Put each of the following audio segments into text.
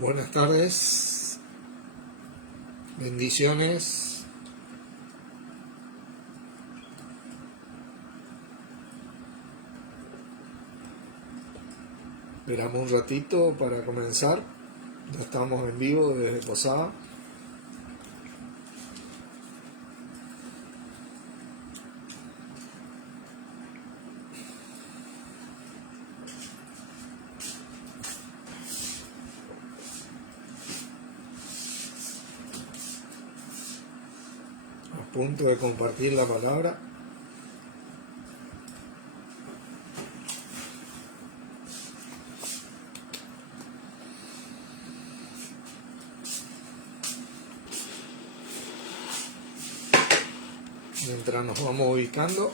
Buenas tardes, bendiciones. Esperamos un ratito para comenzar. Ya estamos en vivo desde Posada. A punto de compartir la palabra. Mientras nos vamos ubicando,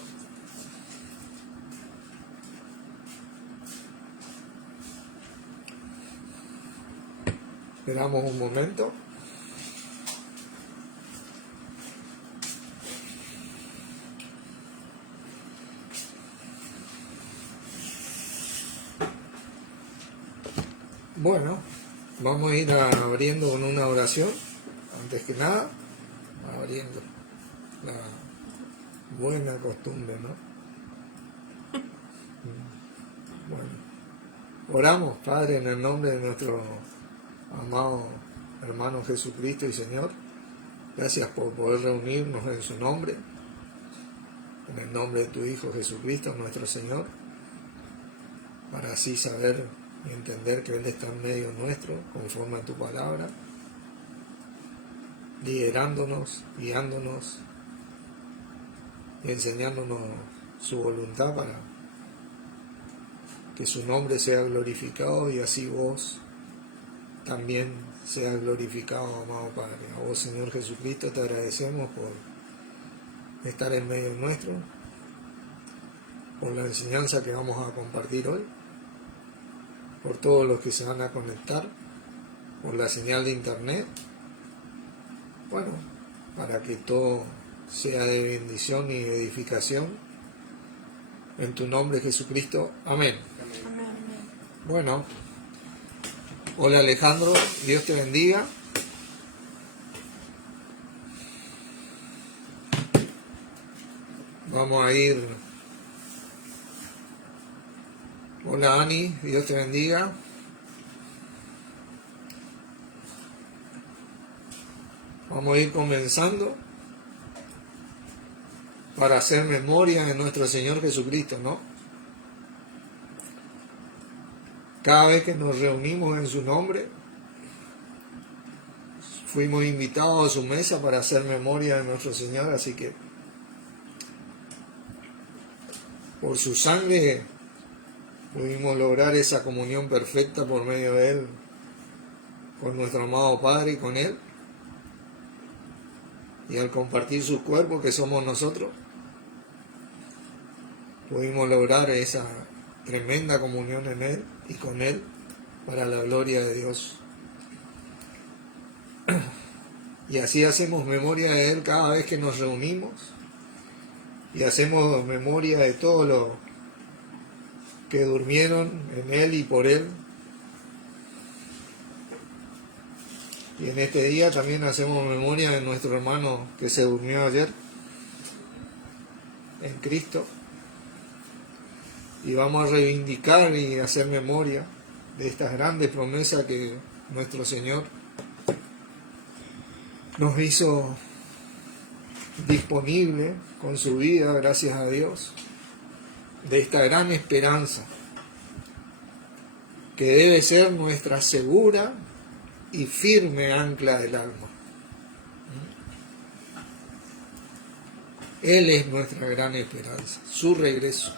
esperamos un momento. Bueno, vamos a ir abriendo con una oración, antes que nada, abriendo la buena costumbre, ¿no? Bueno, oramos, Padre, en el nombre de nuestro amado hermano Jesucristo y Señor. Gracias por poder reunirnos en su nombre, en el nombre de tu Hijo Jesucristo, nuestro Señor, para así saber y entender que Él está en medio nuestro, conforme a tu palabra, liderándonos, guiándonos y enseñándonos su voluntad para que su nombre sea glorificado y así vos también sea glorificado, amado Padre. A vos, Señor Jesucristo, te agradecemos por estar en medio nuestro, por la enseñanza que vamos a compartir hoy, por todos los que se van a conectar, por la señal de internet, bueno, para que todo sea de bendición y edificación. En tu nombre, Jesucristo. Amén. Amén. Bueno, hola Alejandro, Dios te bendiga. Vamos a ir. Hola Ani, Dios te bendiga. Vamos a ir comenzando para hacer memoria de nuestro Señor Jesucristo, ¿no? Cada vez que nos reunimos en su nombre, fuimos invitados a su mesa para hacer memoria de nuestro Señor, así que por su sangre pudimos lograr esa comunión perfecta por medio de Él, con nuestro amado Padre y con Él. Y al compartir su cuerpo, que somos nosotros, pudimos lograr esa tremenda comunión en Él y con Él para la gloria de Dios. Y así hacemos memoria de Él cada vez que nos reunimos y hacemos memoria de todos los que durmieron en Él y por Él. Y en este día también hacemos memoria de nuestro hermano que se durmió ayer en Cristo. Y vamos a reivindicar y hacer memoria de estas grandes promesas que nuestro Señor nos hizo disponible con su vida, gracias a Dios, de esta gran esperanza que debe ser nuestra segura y firme ancla del alma. Él es nuestra gran esperanza, su regreso.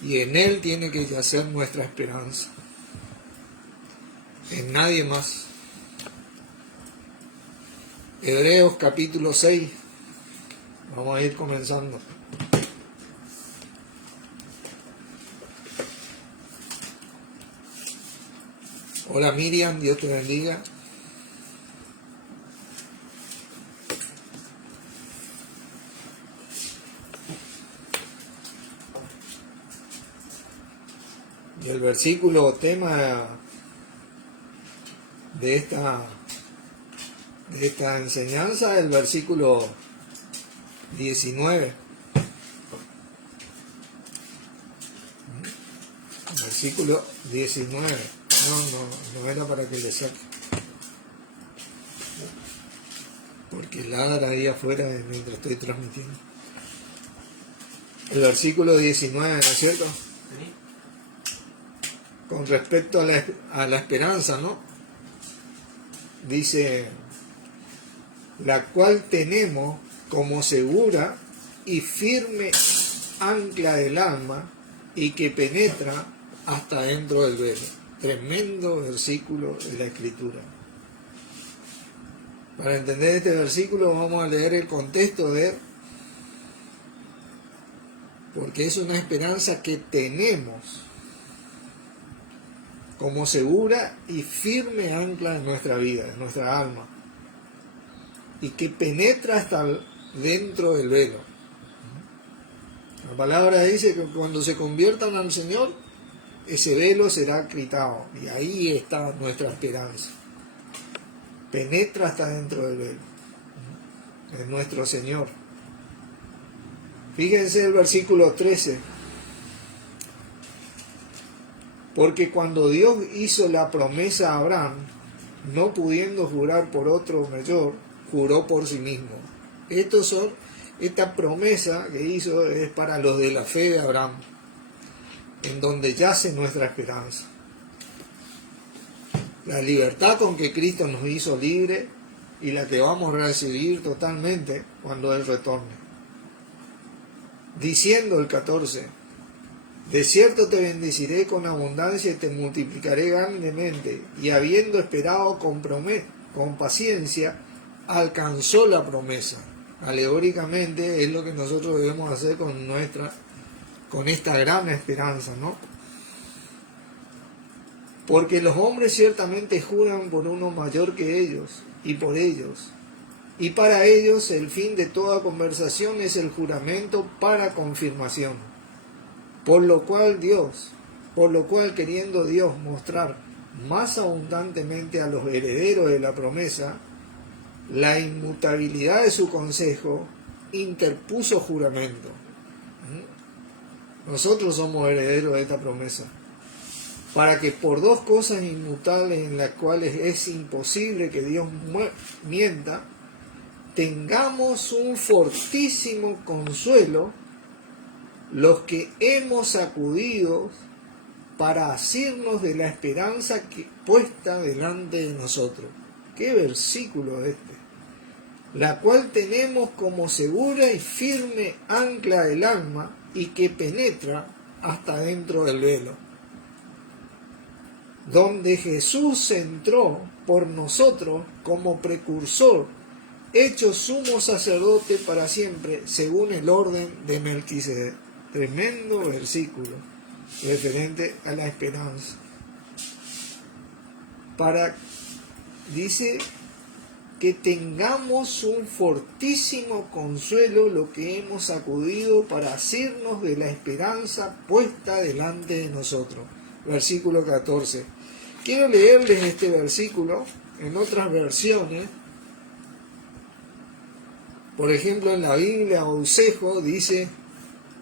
Y en Él tiene que yacer nuestra esperanza, en nadie más. Hebreos capítulo 6, vamos a ir comenzando. Hola Miriam, Dios te bendiga. del versículo tema de esta enseñanza, el versículo 19. Versículo 19. No era para que le saque. Porque ladra ahí afuera mientras estoy transmitiendo. El versículo 19, ¿no es cierto? ¿Sí? Con respecto a la esperanza, ¿no? Dice, la cual tenemos como segura y firme ancla del alma y que penetra hasta dentro del velo. Tremendo versículo de la Escritura. Para entender este versículo vamos a leer el contexto de él, porque es una esperanza que tenemos como segura y firme ancla en nuestra vida, en nuestra alma, y que penetra hasta dentro del velo. La palabra dice que cuando se conviertan al Señor, ese velo será quitado, y ahí está nuestra esperanza. Penetra hasta dentro del velo. Es nuestro Señor. Fíjense el versículo 13. Porque cuando Dios hizo la promesa a Abraham, no pudiendo jurar por otro mayor, juró por sí mismo. Esta promesa que hizo es para los de la fe de Abraham, en donde yace nuestra esperanza. La libertad con que Cristo nos hizo libre y la que vamos a recibir totalmente cuando Él retorne. Diciendo el 14, de cierto te bendeciré con abundancia y te multiplicaré grandemente, y habiendo esperado con paciencia, alcanzó la promesa. Alegóricamente es lo que nosotros debemos hacer con esta gran esperanza, ¿no? Porque los hombres ciertamente juran por uno mayor que ellos, y por ellos. Y para ellos el fin de toda conversación es el juramento para confirmación. Por lo cual queriendo Dios mostrar más abundantemente a los herederos de la promesa la inmutabilidad de su consejo, interpuso juramento. Nosotros somos herederos de esta promesa, para que por dos cosas inmutables en las cuales es imposible que Dios mienta, tengamos un fortísimo consuelo los que hemos acudido para asirnos de la esperanza puesta delante de nosotros. ¿Qué versículo este? La cual tenemos como segura y firme ancla del alma y que penetra hasta dentro del velo, donde Jesús entró por nosotros como precursor, hecho sumo sacerdote para siempre, según el orden de Melquisedec. Tremendo versículo referente a la esperanza. Dice que tengamos un fortísimo consuelo lo que hemos acudido para asirnos de la esperanza puesta delante de nosotros. Versículo 14. Quiero leerles este versículo en otras versiones. Por ejemplo, en la Biblia Ausejo dice: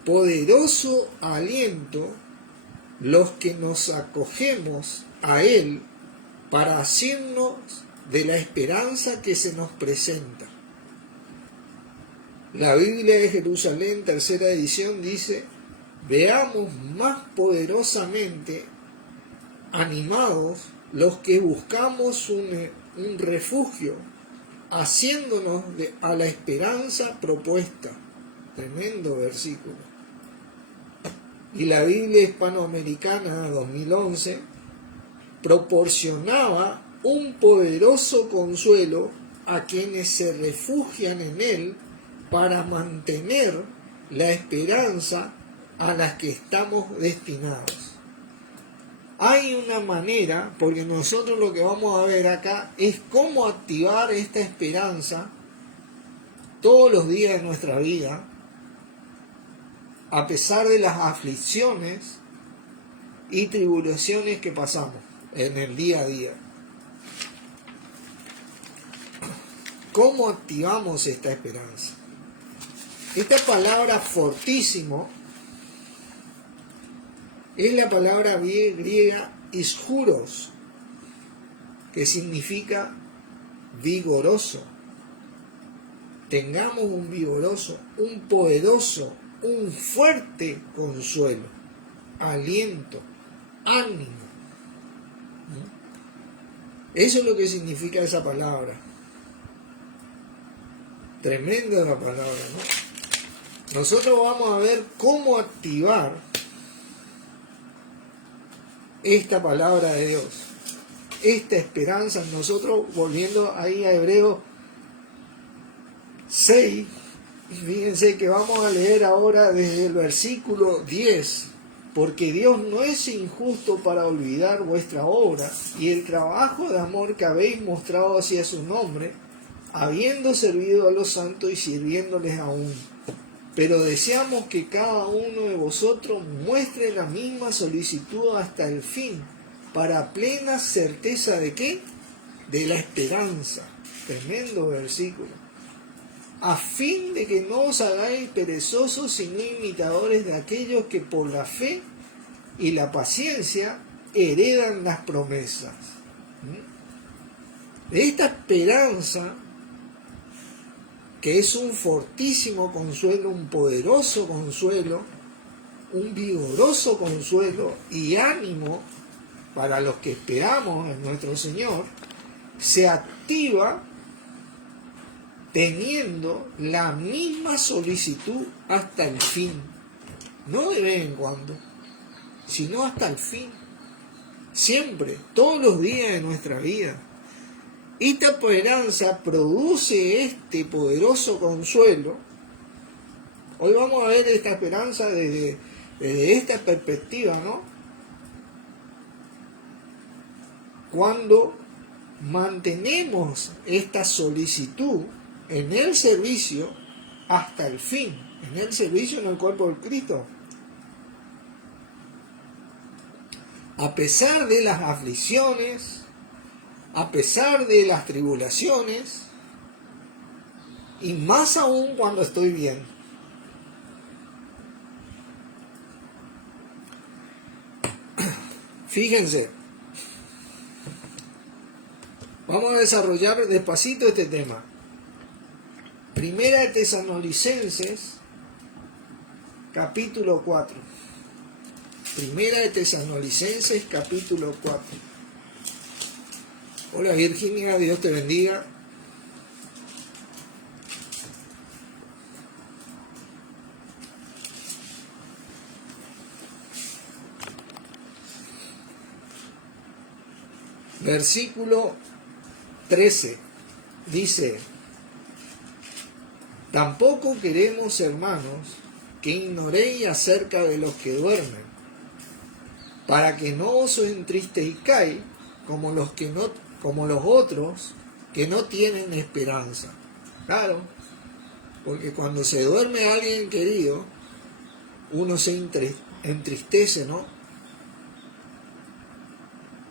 poderoso aliento los que nos acogemos a Él para asirnos de la esperanza que se nos presenta. La Biblia de Jerusalén, tercera edición, dice: veamos más poderosamente animados los que buscamos un refugio, haciéndonos a la esperanza propuesta. Tremendo versículo. Y la Biblia Hispanoamericana 2011 proporcionaba un poderoso consuelo a quienes se refugian en Él para mantener la esperanza a la que estamos destinados. Hay una manera, porque nosotros lo que vamos a ver acá es cómo activar esta esperanza todos los días de nuestra vida, a pesar de las aflicciones, y tribulaciones que pasamos en el día a día. ¿Cómo activamos esta esperanza? Esta palabra fortísimo es la palabra griega isjuros, que significa vigoroso. Tengamos un vigoroso, un poderoso, un fuerte consuelo, aliento, ánimo. Eso es lo que significa esa palabra. Tremenda la palabra, ¿no? Nosotros vamos a ver cómo activar esta palabra de Dios, esta esperanza en nosotros, volviendo ahí a Hebreos 6, fíjense que vamos a leer ahora desde el versículo 10, porque Dios no es injusto para olvidar vuestra obra y el trabajo de amor que habéis mostrado hacia su nombre, habiendo servido a los santos y sirviéndoles aún. Pero deseamos que cada uno de vosotros muestre la misma solicitud hasta el fin, para plena certeza de ¿qué? De la esperanza. Tremendo versículo. A fin de que no os hagáis perezosos, sino imitadores de aquellos que por la fe y la paciencia heredan las promesas. De esta esperanza, que es un fortísimo consuelo, un poderoso consuelo, un vigoroso consuelo y ánimo para los que esperamos en nuestro Señor, se activa teniendo la misma solicitud hasta el fin, no de vez en cuando, sino hasta el fin, siempre, todos los días de nuestra vida. Esta esperanza produce este poderoso consuelo. Hoy vamos a ver esta esperanza desde esta perspectiva, ¿no? Cuando mantenemos esta solicitud en el servicio hasta el fin, en el servicio en el cuerpo de Cristo, a pesar de las aflicciones, a pesar de las tribulaciones, y más aún cuando estoy bien. Fíjense, vamos a desarrollar despacito este tema. Primera de Tesalonicenses, capítulo 4. Primera de Tesalonicenses, capítulo 4. Hola Virginia, Dios te bendiga. Versículo 13 dice: tampoco queremos, hermanos, que ignoréis acerca de los que duermen, para que no os entristezcáis como los otros que no tienen esperanza. Claro, porque cuando se duerme alguien querido, uno se entristece, ¿no?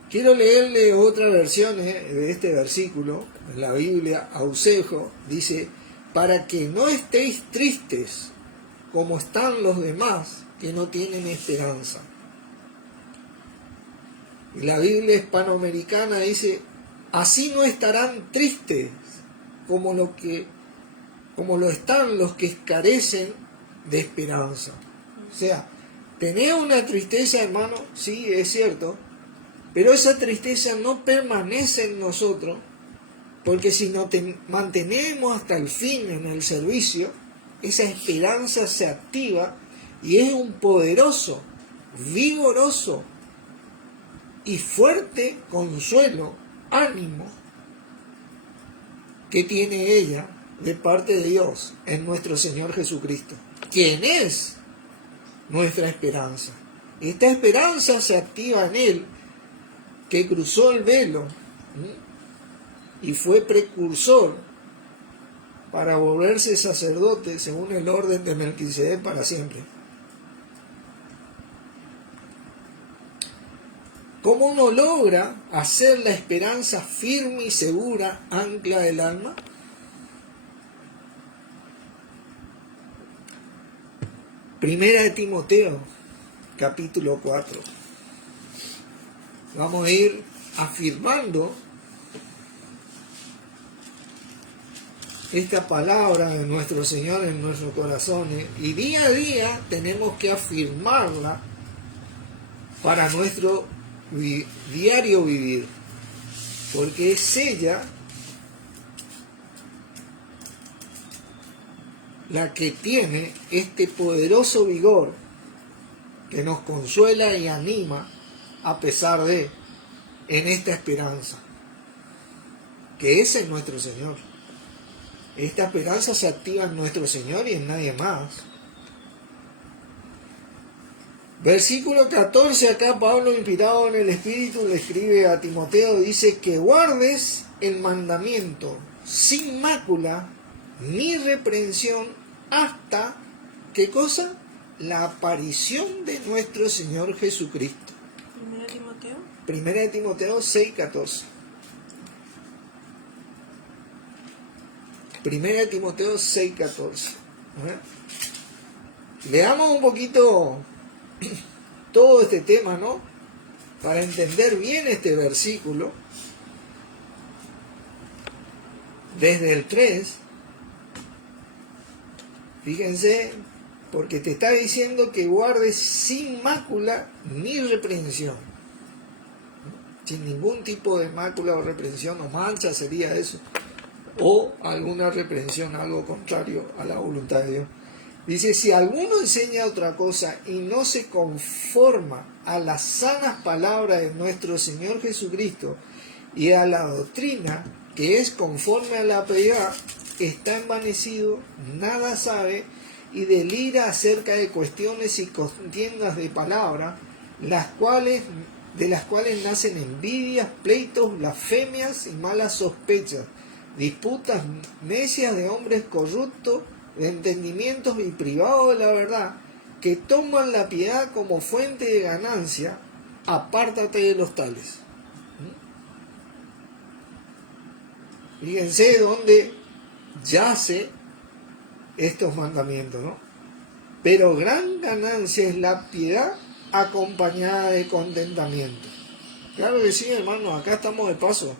Quiero leerle otra versión de este versículo, en la Biblia, Ausejo, dice: para que no estéis tristes como están los demás que no tienen esperanza. Y la Biblia hispanoamericana dice: así no estarán tristes como lo están los que carecen de esperanza. O sea, tener una tristeza, hermano, sí, es cierto, pero esa tristeza no permanece en nosotros, porque si nos mantenemos hasta el fin en el servicio, esa esperanza se activa y es un poderoso, vigoroso y fuerte consuelo, ánimo que tiene ella de parte de Dios en nuestro Señor Jesucristo, quien es nuestra esperanza. Esta esperanza se activa en Él, que cruzó el velo y fue precursor para volverse sacerdote según el orden de Melquisedec para siempre. ¿Cómo uno logra hacer la esperanza firme y segura ancla del alma? Primera de Timoteo, capítulo 4. Vamos a ir afirmando esta palabra de nuestro Señor en nuestros corazones, y día a día tenemos que afirmarla para nuestro diario vivir, porque es ella la que tiene este poderoso vigor que nos consuela y anima a pesar de, en esta esperanza, que es en nuestro Señor. Esta esperanza se activa en nuestro Señor y en nadie más. Versículo 14, acá Pablo, inspirado en el Espíritu, le escribe a Timoteo, dice que guardes el mandamiento sin mácula ni reprensión hasta, ¿qué cosa? La aparición de nuestro Señor Jesucristo. Primera de Timoteo 6:14. Primera de Timoteo 6:14. Veamos un poquito todo este tema, ¿no? Para entender bien este versículo. Desde el 3, fíjense, porque te está diciendo que guardes sin mácula ni reprensión. Sin ningún tipo de mácula o reprensión o mancha sería eso. O alguna reprensión, algo contrario a la voluntad de Dios. Dice, si alguno enseña otra cosa y no se conforma a las sanas palabras de nuestro Señor Jesucristo y a la doctrina que es conforme a la piedad, está envanecido, nada sabe y delira acerca de cuestiones y contiendas de palabras, de las cuales nacen envidias, pleitos, blasfemias y malas sospechas, disputas necias de hombres corruptos, de entendimientos y privados de la verdad, que toman la piedad como fuente de ganancia. Apártate de los tales. Fíjense dónde yace estos mandamientos, ¿no? Pero gran ganancia es la piedad acompañada de contentamiento. Claro que sí, hermano, acá estamos de paso.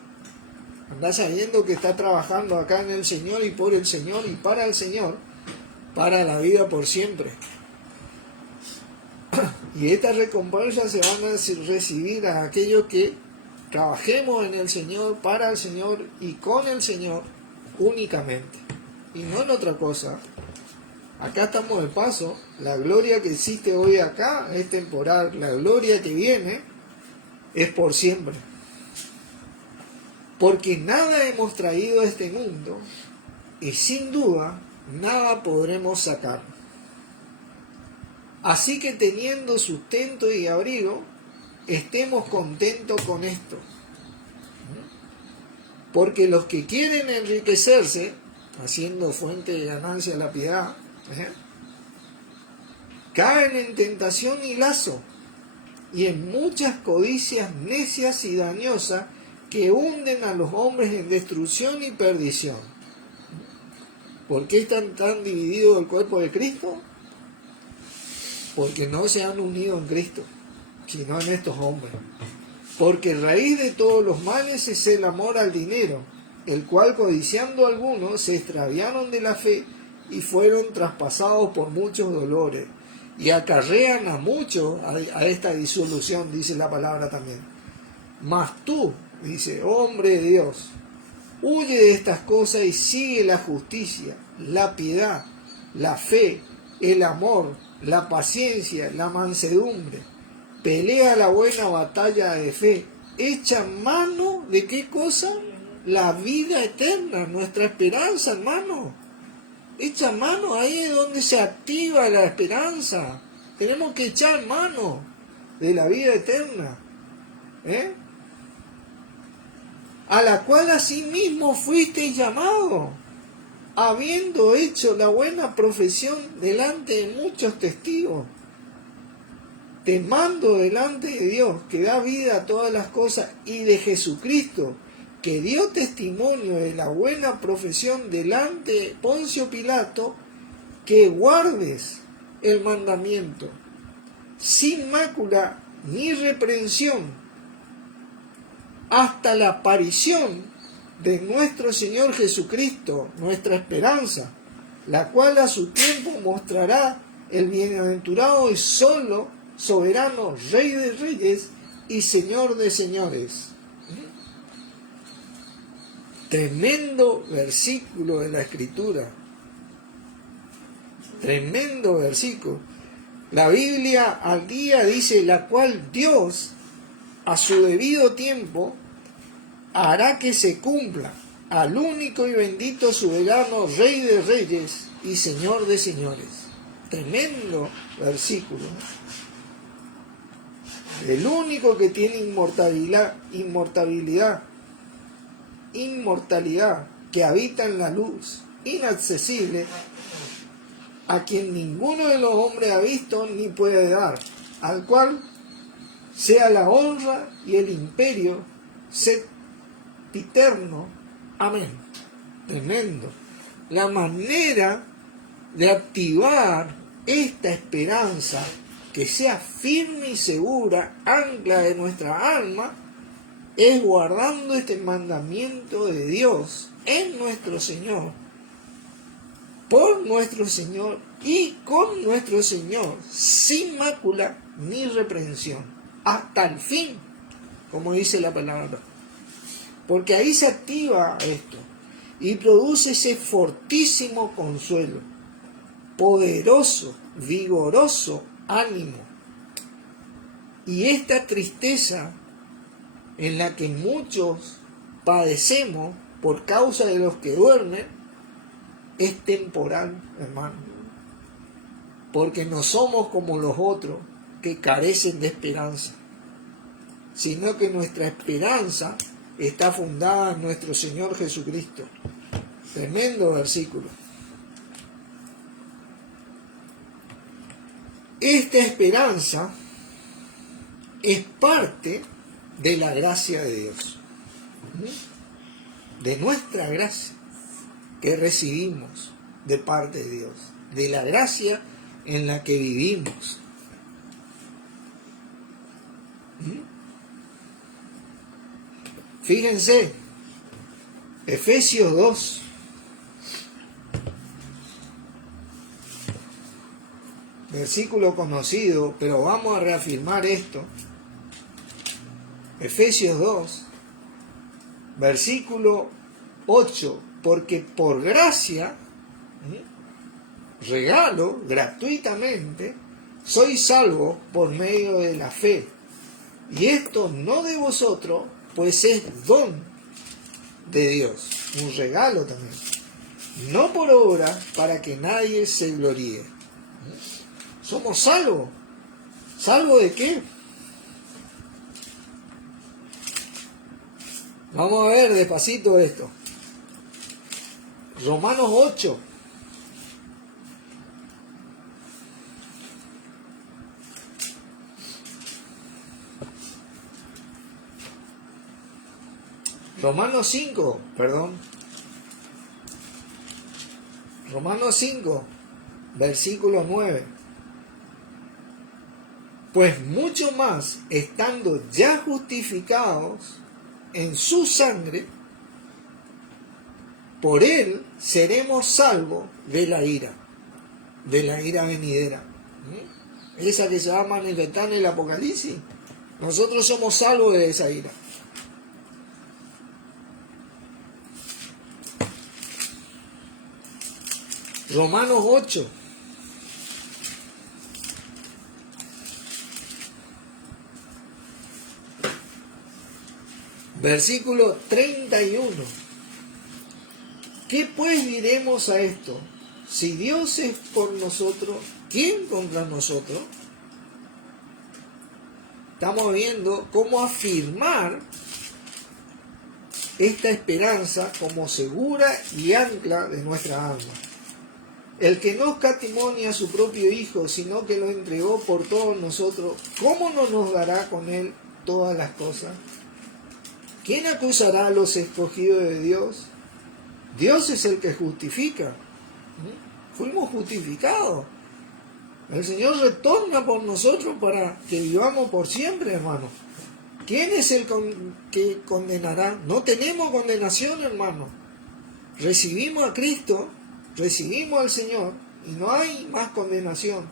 Andás sabiendo que está trabajando acá en el Señor y por el Señor y para el Señor, para la vida por siempre. Y estas recompensas se van a recibir a aquellos que trabajemos en el Señor, para el Señor y con el Señor únicamente. Y no en otra cosa. Acá estamos de paso. La gloria que existe hoy acá es temporal. La gloria que viene es por siempre. Porque nada hemos traído a este mundo y sin duda nada podremos sacar. Así que teniendo sustento y abrigo, estemos contentos con esto. Porque los que quieren enriquecerse, haciendo fuente de ganancia la piedad, caen en tentación y lazo, y en muchas codicias necias y dañosas que hunden a los hombres en destrucción y perdición. ¿Por qué están tan divididos el cuerpo de Cristo? Porque no se han unido en Cristo, sino en estos hombres. Porque raíz de todos los males es el amor al dinero, el cual codiciando algunos se extraviaron de la fe y fueron traspasados por muchos dolores, y acarrean a muchos a esta disolución, dice la palabra también. Mas tú, dice, hombre de Dios, huye de estas cosas y sigue la justicia, la piedad, la fe, el amor, la paciencia, la mansedumbre. Pelea la buena batalla de fe. Echa mano de qué cosa? La vida eterna, nuestra esperanza, hermano. Echa mano, ahí es donde se activa la esperanza. Tenemos que echar mano de la vida eterna. A la cual asimismo fuiste llamado, habiendo hecho la buena profesión delante de muchos testigos. te mando delante de Dios, que da vida a todas las cosas, y de Jesucristo, que dio testimonio de la buena profesión delante de Poncio Pilato, que guardes el mandamiento sin mácula ni reprensión hasta la aparición de nuestro Señor Jesucristo, nuestra esperanza, la cual a su tiempo mostrará el bienaventurado y solo soberano Rey de Reyes y Señor de Señores. Tremendo versículo de la Escritura. Tremendo versículo. La Biblia al día dice, la cual Dios a su debido tiempo hará que se cumpla al único y bendito soberano Rey de Reyes y Señor de Señores. Tremendo versículo. El único que tiene inmortalidad, que habita en la luz, inaccesible, a quien ninguno de los hombres ha visto ni puede dar, al cual sea la honra y el imperio sempiterno. Amén. Tremendo. La manera de activar esta esperanza que sea firme y segura, ancla de nuestra alma, es guardando este mandamiento de Dios en nuestro Señor, por nuestro Señor y con nuestro Señor, sin mácula ni reprensión, hasta el fin, como dice la palabra. Porque ahí se activa esto y produce ese fortísimo consuelo, poderoso, vigoroso ánimo. Y esta tristeza en la que muchos padecemos por causa de los que duermen, es temporal, hermano. Porque no somos como los otros que carecen de esperanza, sino que nuestra esperanza está fundada en nuestro Señor Jesucristo. Tremendo versículo. Esta esperanza es parte de la gracia de Dios, de nuestra gracia que recibimos de parte de Dios, de la gracia en la que vivimos. Fíjense, Efesios 2, versículo conocido, pero vamos a reafirmar esto. Efesios 2, versículo 8, porque por gracia, regalo, gratuitamente, sois salvos por medio de la fe. Y esto no de vosotros, pues es don de Dios, un regalo también. No por obra, para que nadie se gloríe. Somos salvos. ¿Salvos de qué? Vamos a ver despacito esto. Romanos 8. Romanos 5, perdón. Romanos 5, versículo 9. Pues mucho más, estando ya justificados en su sangre, por él seremos salvos de la ira venidera. Esa que se va a manifestar en el Apocalipsis. Nosotros somos salvos de esa ira. Romanos 8. Versículo 31. ¿Qué pues diremos a esto? Si Dios es por nosotros, ¿quién contra nosotros? Estamos viendo cómo afirmar esta esperanza como segura y ancla de nuestra alma. el que no escatimonia a su propio Hijo, sino que lo entregó por todos nosotros, ¿cómo no nos dará con él todas las cosas? ¿Quién acusará a los escogidos de Dios? Dios es el que justifica. Fuimos justificados. El Señor retorna por nosotros para que vivamos por siempre, hermano. ¿Quién es el que condenará? No tenemos condenación, hermano. Recibimos a Cristo, recibimos al Señor y no hay más condenación.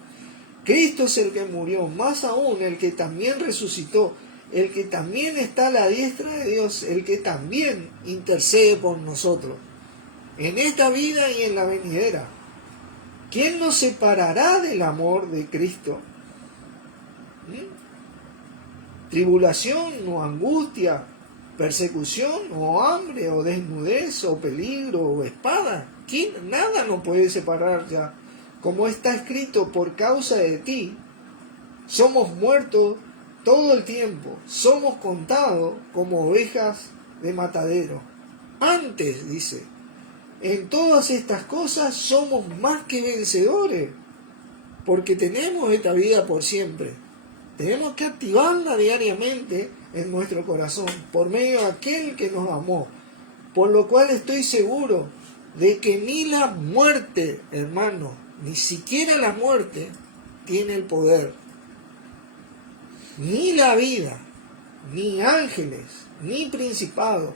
Cristo es el que murió, más aún el que también resucitó, el que también está a la diestra de Dios, el que también intercede por nosotros, en esta vida y en la venidera. ¿Quién nos separará del amor de Cristo? ¿Tribulación o angustia, persecución o hambre o desnudez o peligro o espada? ¿Quién? Nada nos puede separar ya. Como está escrito, por causa de ti, somos muertos todo el tiempo, somos contados como ovejas de matadero. Antes, dice, en todas estas cosas somos más que vencedores, porque tenemos esta vida por siempre. Tenemos que activarla diariamente en nuestro corazón, por medio de aquel que nos amó. Por lo cual estoy seguro de que ni la muerte, hermano, ni siquiera la muerte tiene el poder. Ni la vida, ni ángeles, ni principados,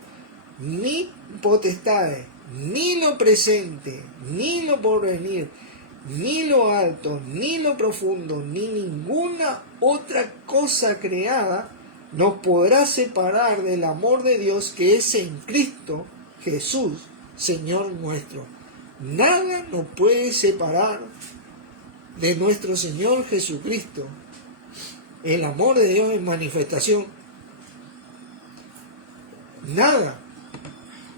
ni potestades, ni lo presente, ni lo porvenir, ni lo alto, ni lo profundo, ni ninguna otra cosa creada nos podrá separar del amor de Dios que es en Cristo Jesús, Señor nuestro. Nada nos puede separar de nuestro Señor Jesucristo. El amor de Dios en manifestación. Nada.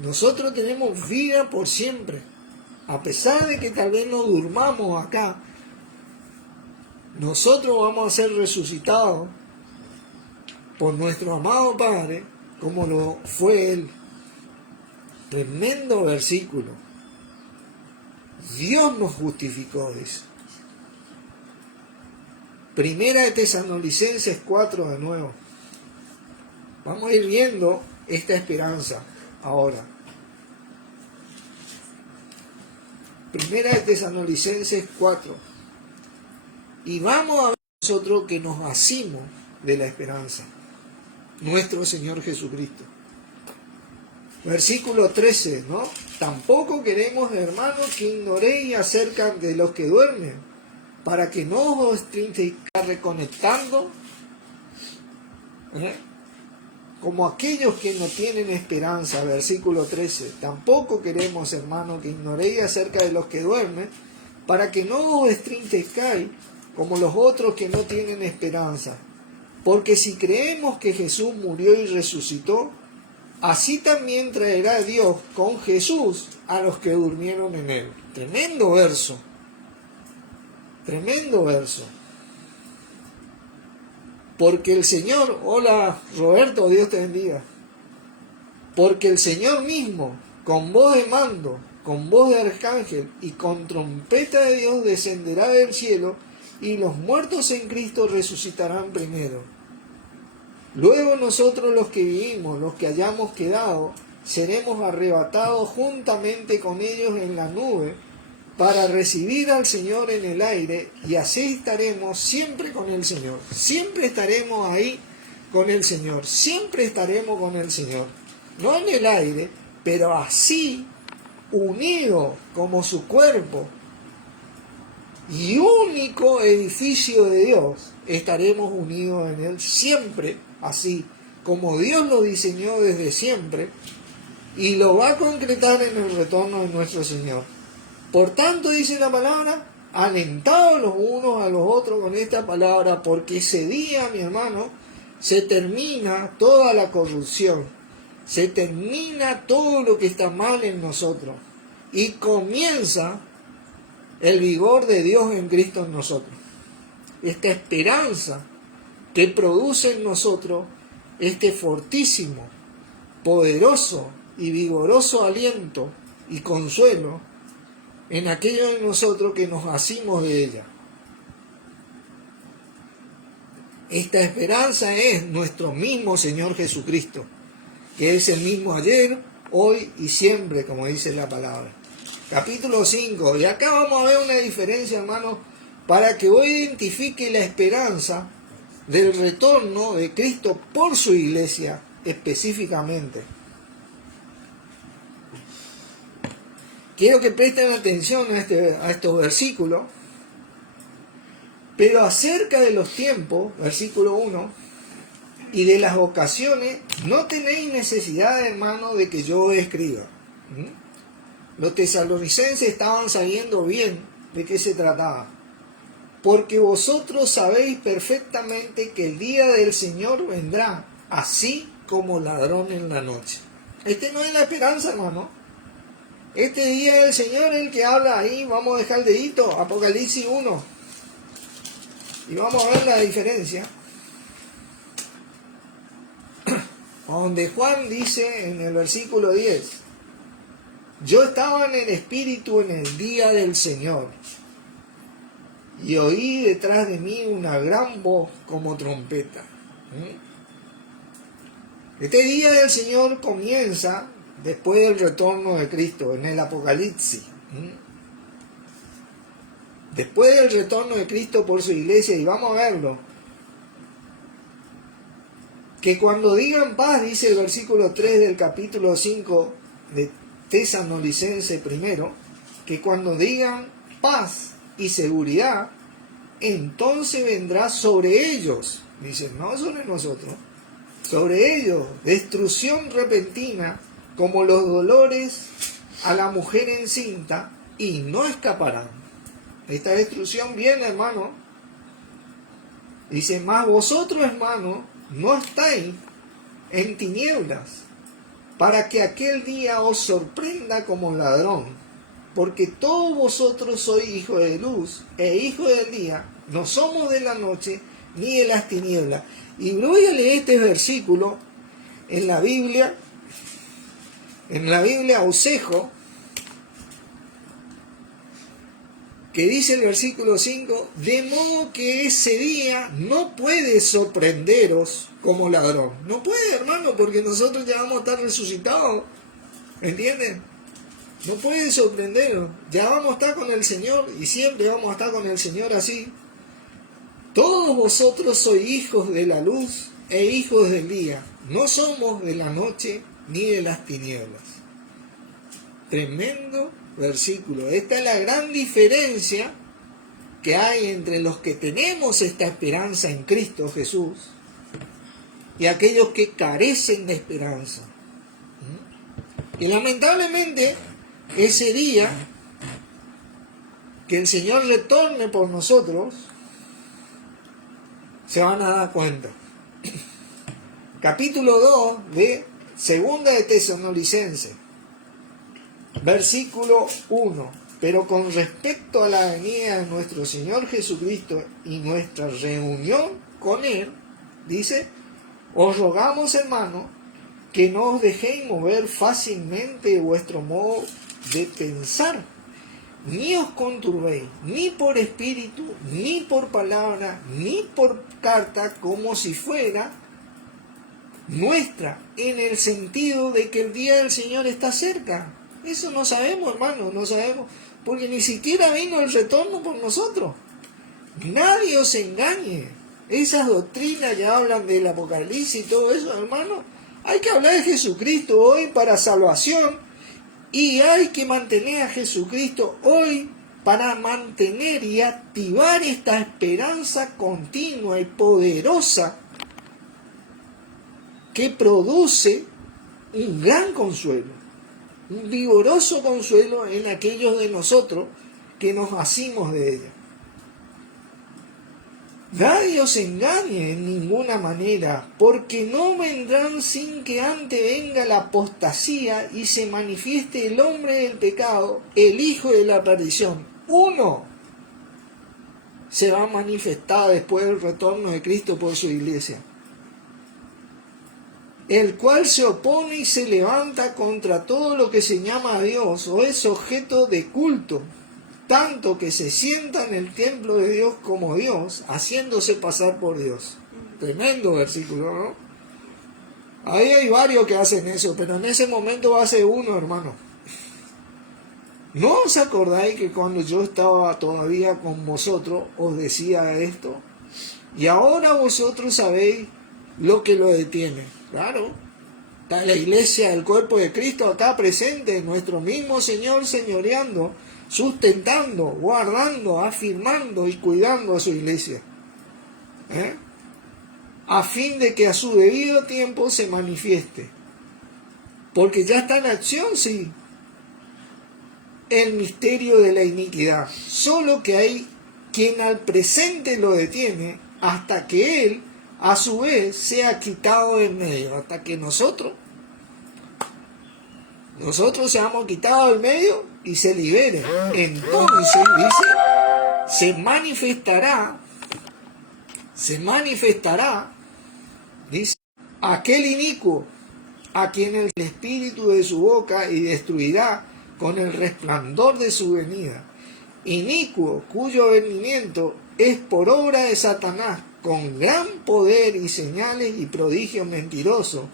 Nosotros tenemos vida por siempre. A pesar de que tal vez no durmamos acá, nosotros vamos a ser resucitados por nuestro amado Padre, como lo fue Él. Tremendo versículo. Dios nos justificó, dice. Primera de Tesalonicenses 4 de nuevo. Vamos a ir viendo esta esperanza ahora. Primera de Tesalonicenses 4. Y vamos a ver nosotros que nos asimos de la esperanza. Nuestro Señor Jesucristo. Versículo 13, ¿no? Tampoco queremos, hermanos, que ignoréis acerca de los que duermen, para que no os estrinséis reconectando, como aquellos que no tienen esperanza. Versículo 13. Tampoco queremos, hermanos, que ignoréis acerca de los que duermen, para que no os estrintezcáis como los otros que no tienen esperanza. Porque si creemos que Jesús murió y resucitó, así también traerá Dios con Jesús a los que durmieron en él. Tremendo verso. Tremendo verso. Porque el Señor, hola Roberto, Dios te bendiga. Porque el Señor mismo, con voz de mando, con voz de arcángel y con trompeta de Dios descenderá del cielo, y los muertos en Cristo resucitarán primero. Luego nosotros los que vivimos, los que hayamos quedado, seremos arrebatados juntamente con ellos en la nube, para recibir al Señor en el aire, y así estaremos siempre con el Señor. Siempre estaremos ahí con el Señor. Siempre estaremos con el Señor. No en el aire, pero así, unido como su cuerpo y único edificio de Dios, estaremos unidos en Él siempre, así como Dios lo diseñó desde siempre y lo va a concretar en el retorno de nuestro Señor. Por tanto, dice la palabra, alentados los unos a los otros con esta palabra, porque ese día, mi hermano, se termina toda la corrupción, se termina todo lo que está mal en nosotros y comienza el vigor de Dios en Cristo en nosotros. Esta esperanza que produce en nosotros este fortísimo, poderoso y vigoroso aliento y consuelo en aquellos de nosotros que nos asimos de ella. Esta esperanza es nuestro mismo Señor Jesucristo, que es el mismo ayer, hoy y siempre, como dice la palabra. Capítulo 5, y acá vamos a ver una diferencia, hermanos, para que hoy identifique la esperanza del retorno de Cristo por su iglesia específicamente. Quiero que presten atención a estos versículos, pero acerca de los tiempos, versículo 1, y de las ocasiones, no tenéis necesidad, hermano, de que yo escriba. Los tesalonicenses estaban sabiendo bien de qué se trataba, porque vosotros sabéis perfectamente que el día del Señor vendrá, así como ladrón en la noche. No es la esperanza, hermano. Este día del Señor es el que habla ahí. Vamos a dejar el dedito, Apocalipsis 1, y vamos a ver la diferencia. Donde Juan dice en el versículo 10, yo estaba en el Espíritu en el día del Señor, y oí detrás de mí una gran voz como trompeta. Este día del Señor comienza después del retorno de Cristo, en el Apocalipsis. Después del retorno de Cristo por su iglesia, y vamos a verlo, que cuando digan paz, dice el versículo 3 del capítulo 5 de Tesalonicenses primero, que cuando digan paz y seguridad, entonces vendrá sobre ellos, dice, no sobre nosotros, sobre ellos destrucción repentina, como los dolores a la mujer encinta, y no escaparán. Esta destrucción viene, hermano. Dice, mas vosotros, hermano, no estáis en tinieblas, para que aquel día os sorprenda como ladrón, porque todos vosotros sois hijos de luz e hijos del día, no somos de la noche ni de las tinieblas. Y voy a leer este versículo en la Biblia Ausejo, que dice el versículo 5, de modo que ese día no puede sorprenderos como ladrón. No puede, hermano, porque nosotros ya vamos a estar resucitados, ¿entienden? No puede sorprenderos, ya vamos a estar con el Señor, y siempre vamos a estar con el Señor así. Todos vosotros sois hijos de la luz e hijos del día, no somos de la noche ni de las tinieblas. Tremendo versículo. Esta es la gran diferencia que hay entre los que tenemos esta esperanza en Cristo Jesús y aquellos que carecen de esperanza. Y lamentablemente, ese día que el Señor retorne por nosotros, se van a dar cuenta. Capítulo 2 de Segunda de Tesalonicenses, versículo 1. Pero con respecto a la venida de nuestro Señor Jesucristo y nuestra reunión con Él, dice, os rogamos, hermanos, que no os dejéis mover fácilmente de vuestro modo de pensar, ni os conturbéis, ni por espíritu, ni por palabra, ni por carta, como si fuera nuestra, en el sentido de que el día del Señor está cerca. Eso no sabemos, hermano, no sabemos, porque ni siquiera vino el retorno por nosotros. Nadie os engañe. Esas doctrinas ya hablan del Apocalipsis y todo eso, hermano. Hay que hablar de Jesucristo hoy para salvación, y hay que mantener a Jesucristo hoy para mantener y activar esta esperanza continua y poderosa que produce un gran consuelo, un vigoroso consuelo en aquellos de nosotros que nos asimos de ella. Nadie os engañe en ninguna manera, porque no vendrán sin que antes venga la apostasía y se manifieste el hombre del pecado, el hijo de la perdición. Uno se va a manifestar después del retorno de Cristo por su iglesia, el cual se opone y se levanta contra todo lo que se llama a Dios o es objeto de culto, tanto que se sienta en el templo de Dios como Dios, haciéndose pasar por Dios. Tremendo versículo, ¿no? Ahí hay varios que hacen eso, pero en ese momento hace uno, hermano. ¿No os acordáis que cuando yo estaba todavía con vosotros os decía esto? Y ahora vosotros sabéis lo que lo detiene. Claro, está la iglesia, el cuerpo de Cristo acá presente, nuestro mismo Señor señoreando, sustentando, guardando, afirmando y cuidando a su iglesia. A fin de que a su debido tiempo se manifieste. Porque ya está en acción, sí, el misterio de la iniquidad. Solo que hay quien al presente lo detiene hasta que él, a su vez, sea quitado del medio. Hasta que nosotros seamos quitados del medio y se libere. Entonces, dice, se manifestará, dice, aquel inicuo, a quien el espíritu de su boca y destruirá con el resplandor de su venida. Inicuo, cuyo venimiento es por obra de Satanás, con gran poder y señales y prodigios mentirosos,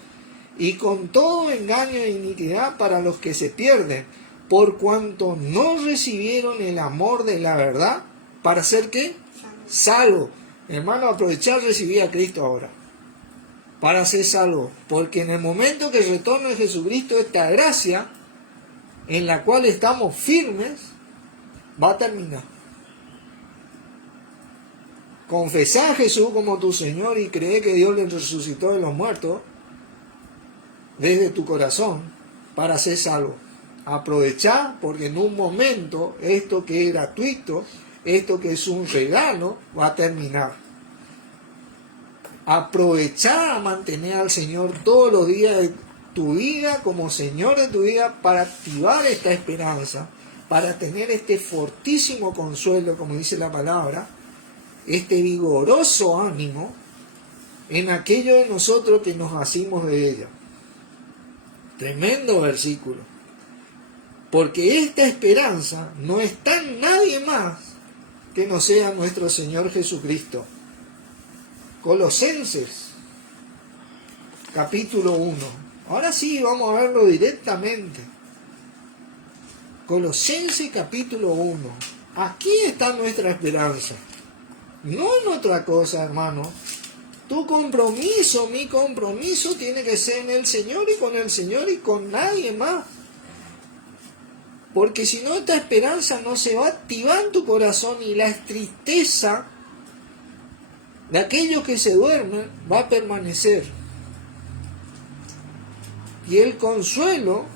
y con todo engaño e iniquidad para los que se pierden, por cuanto no recibieron el amor de la verdad, para ser ¿qué? Salvo. Hermano, aprovechar recibir a Cristo ahora, para ser salvo, porque en el momento que retorne Jesucristo, esta gracia en la cual estamos firmes va a terminar. Confesá a Jesús como tu Señor y cree que Dios le resucitó de los muertos desde tu corazón para ser salvo. Aprovechá, porque en un momento esto que es gratuito, esto que es un regalo, va a terminar. Aprovechá a mantener al Señor todos los días de tu vida como Señor de tu vida para activar esta esperanza, para tener este fortísimo consuelo, como dice la palabra, este vigoroso ánimo en aquello de nosotros que nos hacimos de ella. Tremendo versículo. Porque esta esperanza no está en nadie más que no sea nuestro Señor Jesucristo. Colosenses, capítulo 1. Ahora sí, vamos a verlo directamente. Colosenses, capítulo 1. Aquí está nuestra esperanza. No en otra cosa, hermano. Tu compromiso, mi compromiso tiene que ser en el Señor y con el Señor y con nadie más. Porque si no, esta esperanza no se va a activar en tu corazón y la tristeza de aquellos que se duermen va a permanecer. Y el consuelo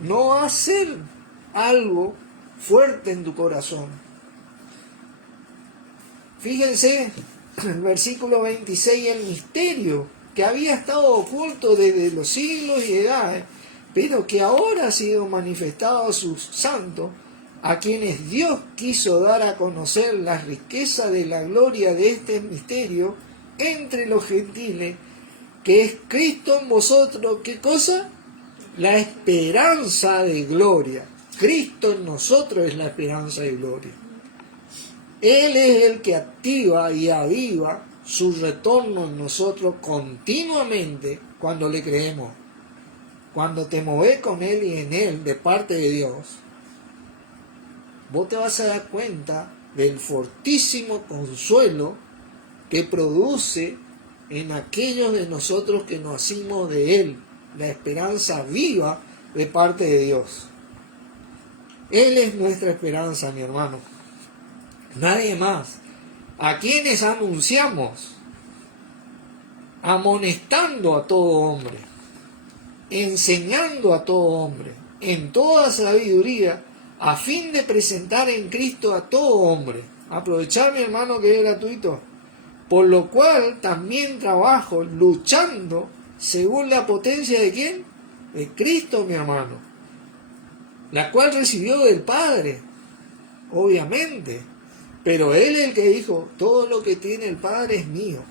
no va a ser algo fuerte en tu corazón. Fíjense, el versículo 26, el misterio que había estado oculto desde los siglos y edades, pero que ahora ha sido manifestado a sus santos, a quienes Dios quiso dar a conocer la riqueza de la gloria de este misterio entre los gentiles, que es Cristo en vosotros. ¿Qué cosa? La esperanza de gloria. Cristo en nosotros es la esperanza de gloria. Él es el que activa y aviva su retorno en nosotros continuamente cuando le creemos. Cuando te mueves con Él y en Él de parte de Dios, vos te vas a dar cuenta del fortísimo consuelo que produce en aquellos de nosotros que nos hacimos de Él, la esperanza viva de parte de Dios. Él es nuestra esperanza, mi hermano. Nadie más. A quienes anunciamos, amonestando a todo hombre, enseñando a todo hombre, en toda sabiduría, a fin de presentar en Cristo a todo hombre. Aprovechar, mi hermano, que es gratuito. Por lo cual también trabajo luchando según la potencia de ¿quién? De Cristo, mi hermano. La cual recibió del Padre, obviamente. Pero Él es el que dijo, todo lo que tiene el Padre es mío.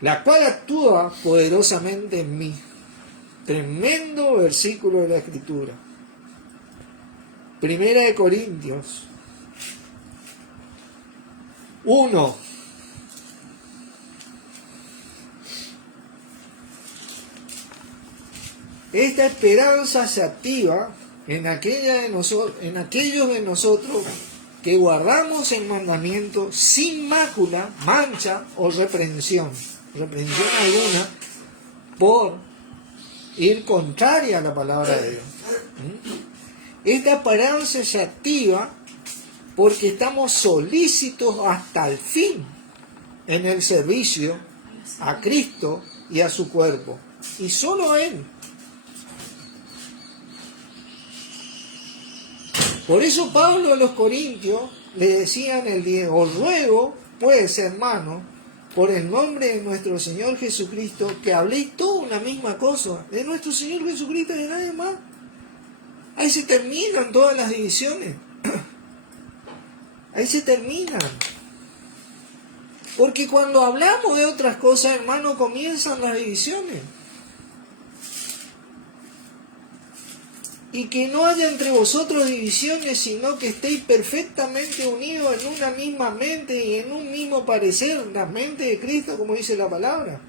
La cual actúa poderosamente en mí. Tremendo versículo de la Escritura. Primera de Corintios 1. Esta esperanza se activa en aquellos de nosotros que guardamos el mandamiento sin mácula, mancha o reprensión alguna, por ir contraria a la palabra de Dios. Esta esperanza se activa porque estamos solícitos hasta el fin en el servicio a Cristo y a su cuerpo, y solo a Él. Por eso Pablo a los Corintios le decía en el 10, os ruego, pues, hermano, por el nombre de nuestro Señor Jesucristo, que habléis toda una misma cosa, de nuestro Señor Jesucristo y de nadie más. Ahí se terminan todas las divisiones. Ahí se terminan. Porque cuando hablamos de otras cosas, hermano, comienzan las divisiones. Y que no haya entre vosotros divisiones, sino que estéis perfectamente unidos en una misma mente y en un mismo parecer, la mente de Cristo, como dice la palabra.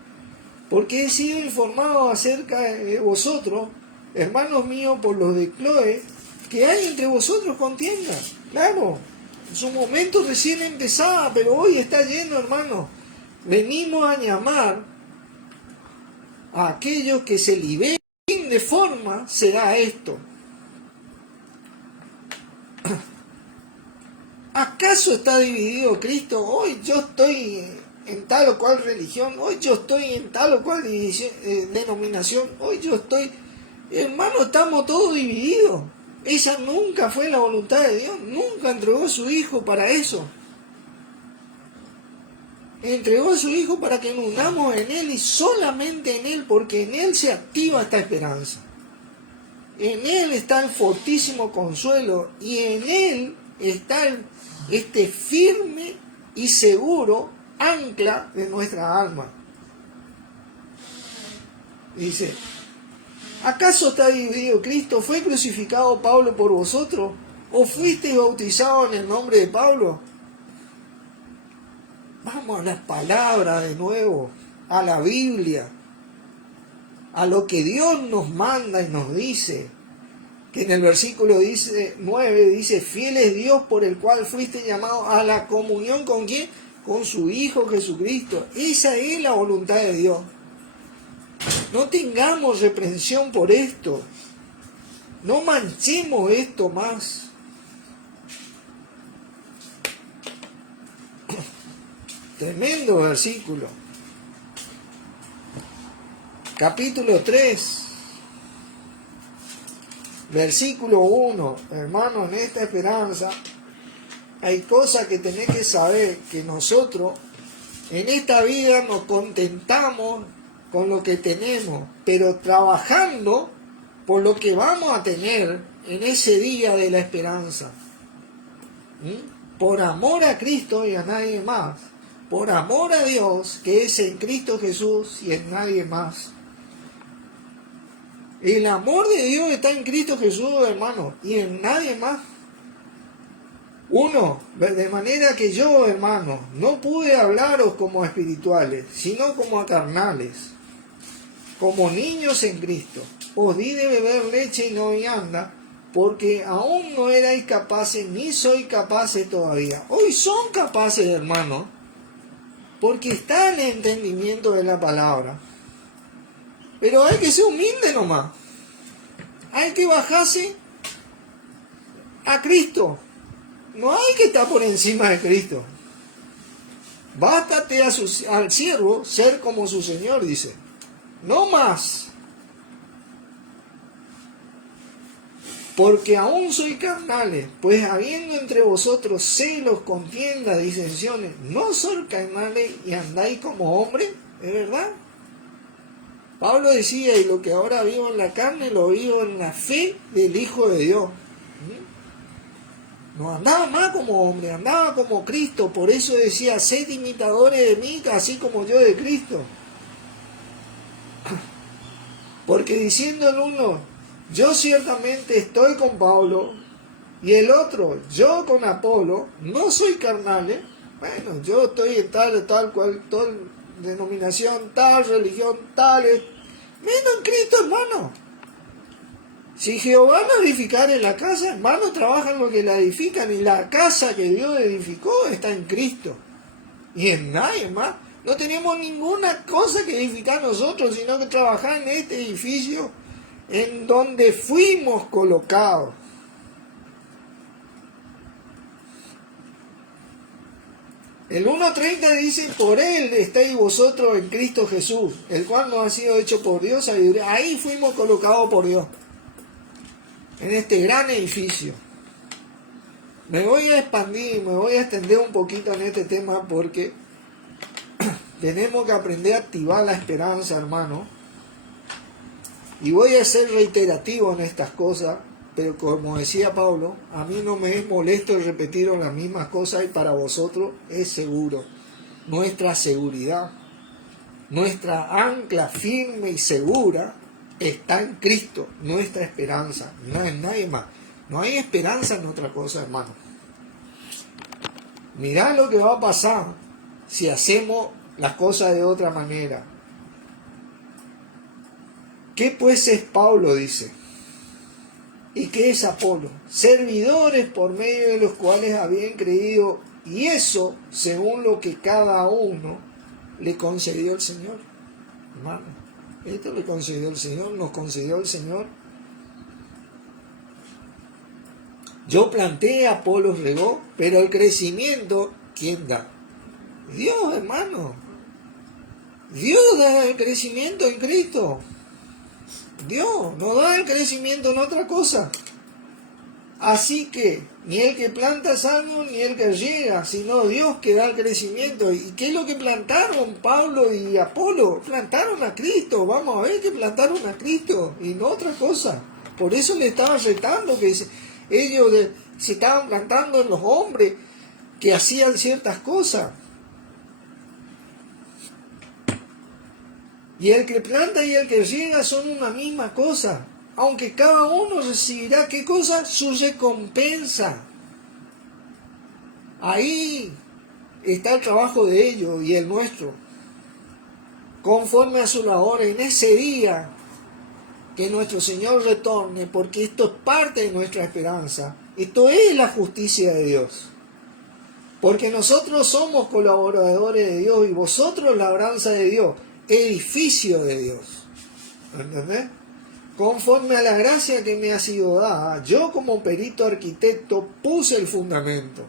Porque he sido informado acerca de vosotros, hermanos míos, por los de Cloé, que hay entre vosotros contienda. Claro, en su momento recién empezaba, pero hoy está lleno, hermano. Venimos a llamar a aquellos que se liberen de forma, será esto. ¿Acaso está dividido Cristo? Hoy yo estoy en tal o cual religión, hoy yo estoy en tal o cual denominación, hoy yo estoy... Hermano, estamos todos divididos. Esa nunca fue la voluntad de Dios, nunca entregó a su Hijo para eso. Entregó a su Hijo para que nos unamos en Él y solamente en Él, porque en Él se activa esta esperanza. En Él está el fortísimo consuelo y en Él está este firme y seguro ancla de nuestra alma. Dice, ¿acaso está dividido Cristo? ¿Fue crucificado Pablo por vosotros? ¿O fuisteis bautizados en el nombre de Pablo? Vamos a las palabras de nuevo, a la Biblia, a lo que Dios nos manda y nos dice, que en el versículo 9 dice, fiel es Dios por el cual fuiste llamado a la comunión ¿con quién? Con su Hijo Jesucristo. Esa es la voluntad de Dios. No tengamos reprensión por esto. No manchemos esto más. Tremendo versículo. Capítulo 3. Versículo 1. Hermano, en esta esperanza hay cosas que tenés que saber, que nosotros en esta vida nos contentamos con lo que tenemos, pero trabajando por lo que vamos a tener en ese día de la esperanza. Por amor a Cristo y a nadie más. Por amor a Dios, que es en Cristo Jesús y en nadie más. El amor de Dios está en Cristo Jesús, hermano, y en nadie más. De manera que yo, hermano, no pude hablaros como a espirituales, sino como a carnales, como niños en Cristo. Os di de beber leche y no vianda, porque aún no erais capaces, ni sois capaces todavía. Hoy son capaces, hermano, porque está en el entendimiento de la palabra. Pero hay que ser humilde nomás. Hay que bajarse a Cristo. No hay que estar por encima de Cristo. Bástate al siervo ser como su Señor, dice. No más. Porque aún sois carnales, pues habiendo entre vosotros celos, contiendas, disensiones, ¿no sois carnales y andáis como hombres? ¿Es verdad? Pablo decía, y lo que ahora vivo en la carne, lo vivo en la fe del Hijo de Dios. No andaba más como hombre, andaba como Cristo. Por eso decía, sed imitadores de mí, así como yo de Cristo. Porque diciendo el uno, yo ciertamente estoy con Pablo, Y el otro, yo con Apolo, no soy carnal, bueno, yo estoy en tal cual, tal denominación, tal religión, tal, menos en Cristo, hermano. Si Jehová no edificar en la casa, hermano, trabajan los que la edifican, y la casa que Dios edificó está en Cristo. Y en nadie más. No tenemos ninguna cosa que edificar nosotros, sino que trabajar en este edificio en donde fuimos colocados. El 1.30 dice, por Él estáis vosotros en Cristo Jesús, el cual nos ha sido hecho por Dios sabiduría. Ahí fuimos colocados por Dios, en este gran edificio. Me voy a expandir, me voy a extender un poquito en este tema porque tenemos que aprender a activar la esperanza, hermano. Y voy a ser reiterativo en estas cosas, pero como decía Pablo, a mí no me es molesto repetiros las mismas cosas y para vosotros es seguro. Nuestra seguridad, nuestra ancla firme y segura está en Cristo, nuestra esperanza, no en nadie más. No hay esperanza en otra cosa, hermano. Mirá lo que va a pasar si hacemos las cosas de otra manera. ¿Qué pues es Pablo? Dice. ¿Y qué es Apolo? Servidores por medio de los cuales habían creído, y eso según lo que cada uno le concedió el Señor. Hermano, esto le concedió el Señor, nos concedió el Señor. Yo planté, Apolo regó, pero el crecimiento, ¿quién da? Dios, hermano. Dios da el crecimiento en Cristo. Dios no da el crecimiento en otra cosa. Así que ni el que planta es algo, ni el que riega, sino Dios que da el crecimiento. ¿Y qué es lo que plantaron Pablo y Apolo? Plantaron a Cristo. Vamos a ver que plantaron a Cristo y no otra cosa. Por eso le estaba retando que ellos se estaban plantando en los hombres que hacían ciertas cosas. Y el que planta y el que riega son una misma cosa, aunque cada uno recibirá, ¿qué cosa? Su recompensa. Ahí está el trabajo de ellos y el nuestro, conforme a su labor en ese día que nuestro Señor retorne, porque esto es parte de nuestra esperanza, esto es la justicia de Dios. Porque nosotros somos colaboradores de Dios y vosotros labranza de Dios, edificio de Dios. ¿Entendés? Conforme a la gracia que me ha sido dada, yo como perito arquitecto puse el fundamento.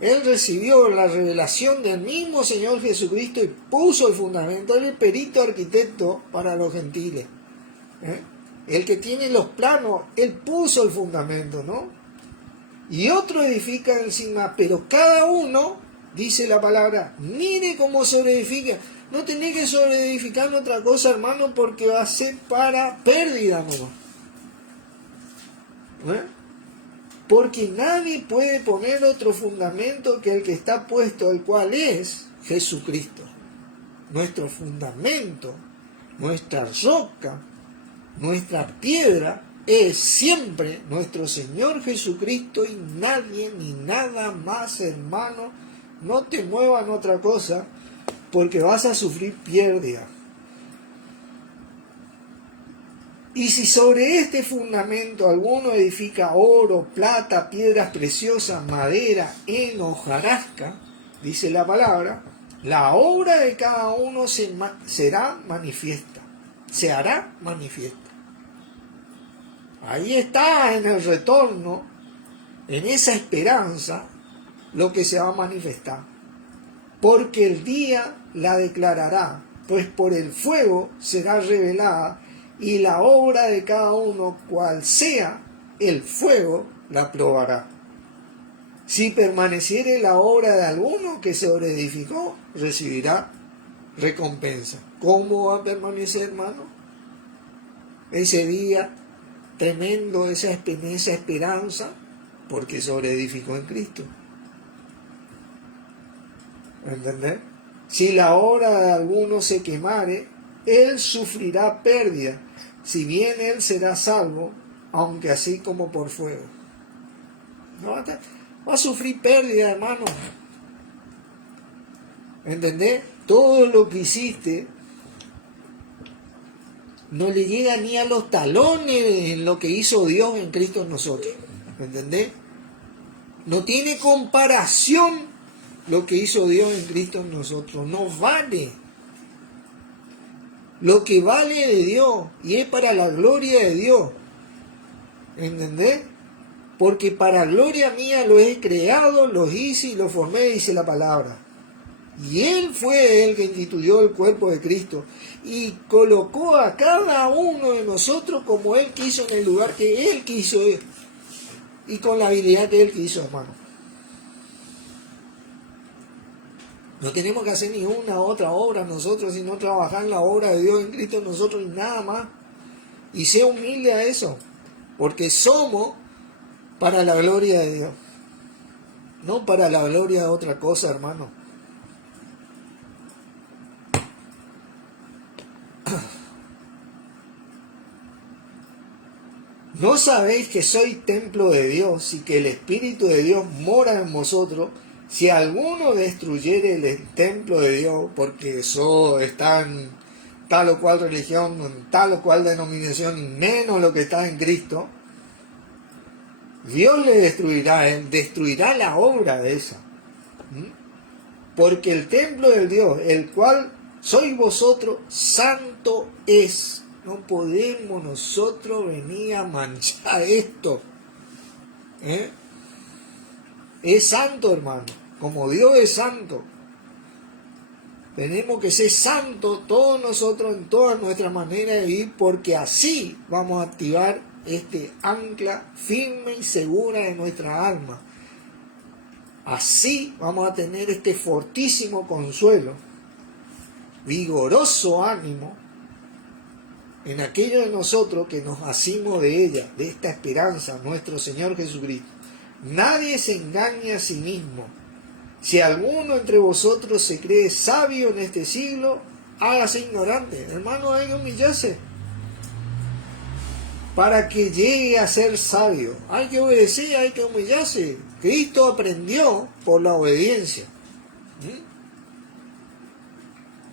Él recibió la revelación del mismo Señor Jesucristo y puso el fundamento. Él es perito arquitecto para los gentiles. El que tiene los planos, él puso el fundamento, ¿no? Y otro edifica encima, pero cada uno, dice la palabra, mire cómo sobreedifica. No tenés que sobreedificar en otra cosa, hermano, porque va a ser para pérdida nomás. Porque nadie puede poner otro fundamento que el que está puesto, el cual es Jesucristo. Nuestro fundamento, nuestra roca, nuestra piedra es siempre nuestro Señor Jesucristo y nadie ni nada más, hermano. No te muevas en otra cosa porque vas a sufrir pérdida. Y si sobre este fundamento alguno edifica oro, plata, piedras preciosas, madera, heno, hojarasca, dice la palabra, la obra de cada uno será manifiesta, se hará manifiesta. Ahí está en el retorno, en esa esperanza, lo que se va a manifestar. Porque el día la declarará, pues por el fuego será revelada, y la obra de cada uno, cual sea el fuego, la probará. Si permaneciere la obra de alguno que se sobreedificó, recibirá recompensa. ¿Cómo va a permanecer, hermano? Ese día tremendo, esa esperanza, porque sobreedificó en Cristo. ¿Entendés? Si la obra de alguno se quemare, él sufrirá pérdida, si bien él será salvo, aunque así como por fuego. No va a sufrir pérdida, hermano. ¿Entendés? Todo lo que hiciste no le llega ni a los talones en lo que hizo Dios en Cristo en nosotros. ¿Entendés? No tiene comparación lo que hizo Dios en Cristo en nosotros. No vale. Lo que vale de Dios y es para la gloria de Dios. ¿Entendés? Porque para gloria mía lo he creado, los hice y los formé, dice la palabra. Y Él fue el que instituyó el cuerpo de Cristo y colocó a cada uno de nosotros como Él quiso, en el lugar que Él quiso y con la habilidad que Él quiso, hermano. No tenemos que hacer ni una otra obra nosotros, sino trabajar en la obra de Dios en Cristo en nosotros y nada más. Y sea humilde a eso, porque somos para la gloria de Dios, no para la gloria de otra cosa, hermano. ¿No sabéis que sois templo de Dios y que el Espíritu de Dios mora en vosotros? Si alguno destruyere el templo de Dios, porque eso está en tal o cual religión, en tal o cual denominación, y menos lo que está en Cristo, Dios le destruirá, Él destruirá la obra de esa. Porque el templo del Dios, el cual sois vosotros, santo es. No podemos nosotros venir a manchar esto. Es santo, hermano. Como Dios es santo. Tenemos que ser santos todos nosotros en toda nuestra manera de vivir, porque así vamos a activar este ancla firme y segura de nuestra alma. Así vamos a tener este fortísimo consuelo, vigoroso ánimo en aquello de nosotros que nos asimos de ella, de esta esperanza, nuestro Señor Jesucristo. Nadie se engaña a sí mismo. Si alguno entre vosotros se cree sabio en este siglo, hágase ignorante. Hermano, hay que humillarse para que llegue a ser sabio. Hay que obedecer, hay que humillarse. Cristo aprendió por la obediencia.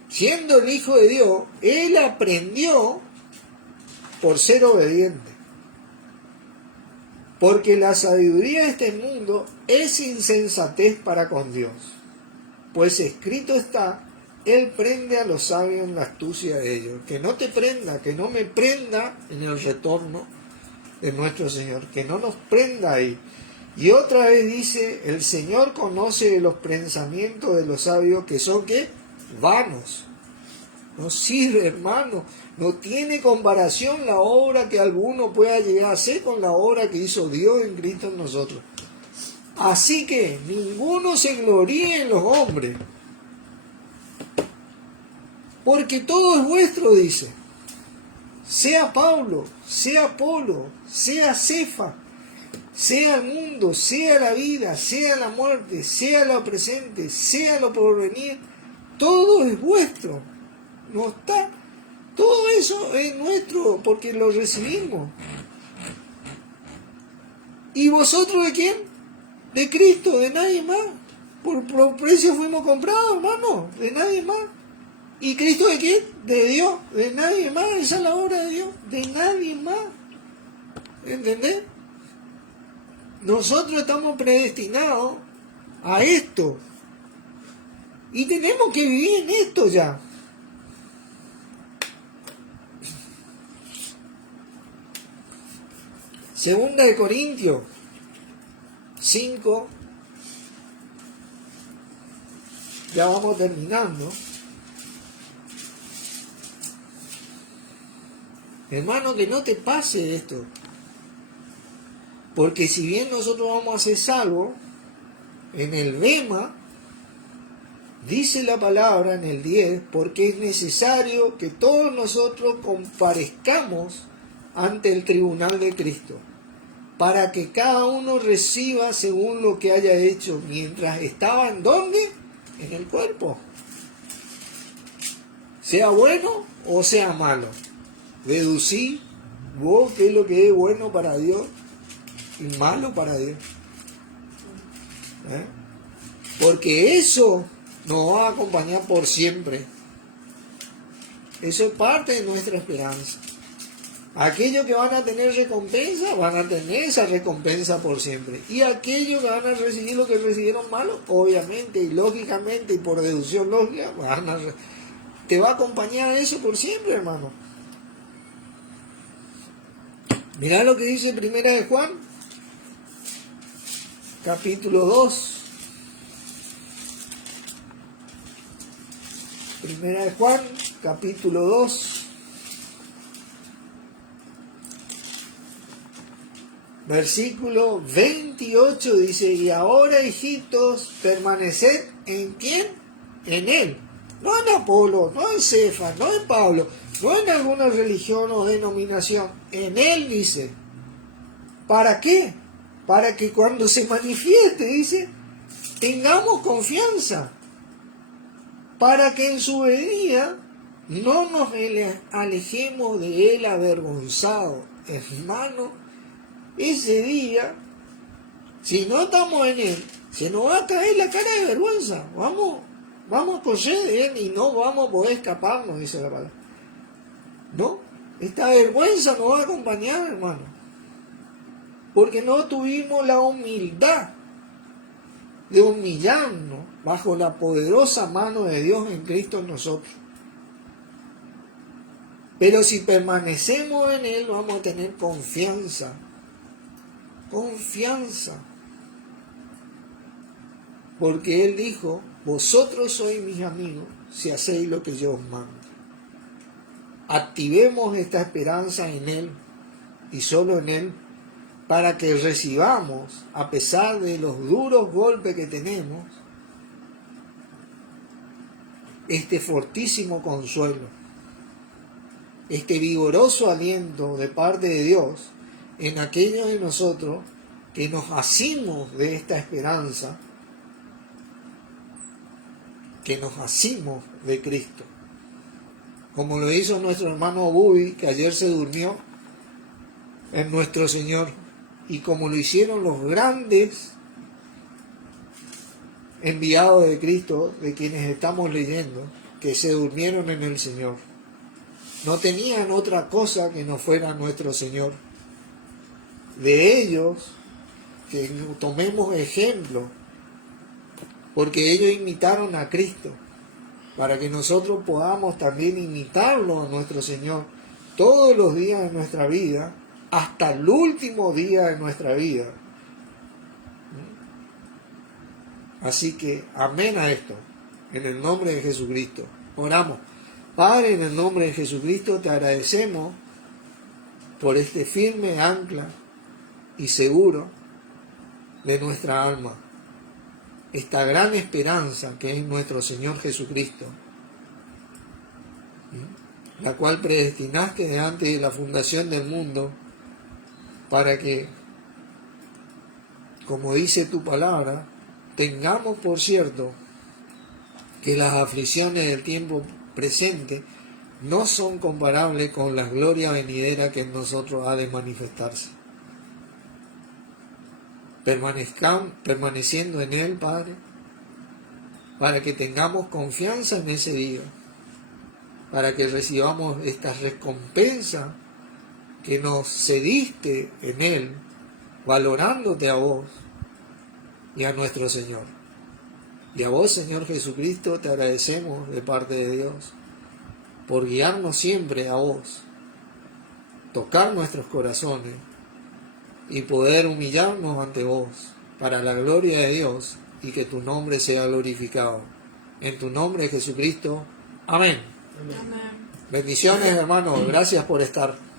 Siendo el Hijo de Dios, Él aprendió por ser obediente. Porque la sabiduría de este mundo es insensatez para con Dios. Pues escrito está, Él prende a los sabios en la astucia de ellos. Que no te prenda, que no me prenda en el retorno de nuestro Señor. Que no nos prenda ahí. Y otra vez dice, el Señor conoce los pensamientos de los sabios que son, ¿qué? Vanos. No sirve, hermano. No tiene comparación la obra que alguno pueda llegar a hacer con la obra que hizo Dios en Cristo en nosotros. Así que ninguno se gloríe en los hombres, porque todo es vuestro, dice. Sea Pablo, sea Apolo, sea Cefa, sea el mundo, sea la vida, sea la muerte, sea lo presente, sea lo porvenir, todo es vuestro. No está. Todo eso es nuestro porque lo recibimos. ¿Y vosotros de quién? De Cristo, de nadie más. Por precio fuimos comprados, hermano, de nadie más. ¿Y Cristo de quién? De Dios, de nadie más. Esa es la obra de Dios, de nadie más. ¿Entendés? Nosotros estamos predestinados a esto. Y tenemos que vivir en esto ya. Segunda de Corintios 5, ya vamos terminando. Hermano, que no te pase esto. Porque si bien nosotros vamos a ser salvos, en el Bema, dice la palabra en el 10, porque es necesario que todos nosotros comparezcamos ante el tribunal de Cristo, para que cada uno reciba según lo que haya hecho mientras estaba en ¿dónde? En el cuerpo. Sea bueno o sea malo. Deducí vos qué es lo que es bueno para Dios y malo para Dios. ¿Eh? Porque eso nos va a acompañar por siempre. Eso es parte de nuestra esperanza. Aquellos que van a tener recompensa, van a tener esa recompensa por siempre. Y aquellos que van a recibir lo que recibieron malo, obviamente y lógicamente y por deducción lógica, te va a acompañar eso por siempre, hermano. Mirá lo que dice Primera de Juan, capítulo 2. Primera de Juan, capítulo 2. Versículo 28 dice, y ahora, hijitos, permaneced en ¿quién? En Él. No en Apolo, no en Cefas, no en Pablo, no en alguna religión o denominación. En Él dice. ¿Para qué? Para que cuando se manifieste, dice, tengamos confianza. Para que en su venida no nos alejemos de Él avergonzados. Hermano, ese día, si no estamos en Él, se nos va a caer la cara de vergüenza. Vamos a correr de Él y no vamos a poder escaparnos, dice la palabra. No, esta vergüenza nos va a acompañar, hermano. Porque no tuvimos la humildad de humillarnos bajo la poderosa mano de Dios en Cristo en nosotros. Pero si permanecemos en Él, vamos a tener confianza. Confianza. Porque Él dijo, vosotros sois mis amigos si hacéis lo que yo os mando. Activemos esta esperanza en Él y solo en Él para que recibamos, a pesar de los duros golpes que tenemos, este fortísimo consuelo, este vigoroso aliento de parte de Dios en aquellos de nosotros que nos asimos de esta esperanza, que nos asimos de Cristo. Como lo hizo nuestro hermano Bubi, que ayer se durmió en nuestro Señor, y como lo hicieron los grandes enviados de Cristo, de quienes estamos leyendo, que se durmieron en el Señor. No tenían otra cosa que no fuera nuestro Señor. De ellos, que tomemos ejemplo, porque ellos imitaron a Cristo, para que nosotros podamos también imitarlo a nuestro Señor todos los días de nuestra vida, hasta el último día de nuestra vida. Así que, amén a esto, en el nombre de Jesucristo. Oramos. Padre, en el nombre de Jesucristo te agradecemos por este firme ancla y seguro de nuestra alma, esta gran esperanza que es nuestro Señor Jesucristo, la cual predestinaste de antes de la fundación del mundo, para que, como dice tu palabra, tengamos por cierto que las aflicciones del tiempo presente no son comparables con la gloria venidera que en nosotros ha de manifestarse. Permaneciendo en Él, Padre, para que tengamos confianza en ese día, para que recibamos esta recompensa que nos cediste en Él, valorándote a vos y a nuestro Señor. Y a vos, Señor Jesucristo, te agradecemos de parte de Dios por guiarnos siempre a vos, tocar nuestros corazones y poder humillarnos ante vos para la gloria de Dios y que tu nombre sea glorificado. En tu nombre, Jesucristo. Amén. Amén. Bendiciones, hermanos. Gracias por estar.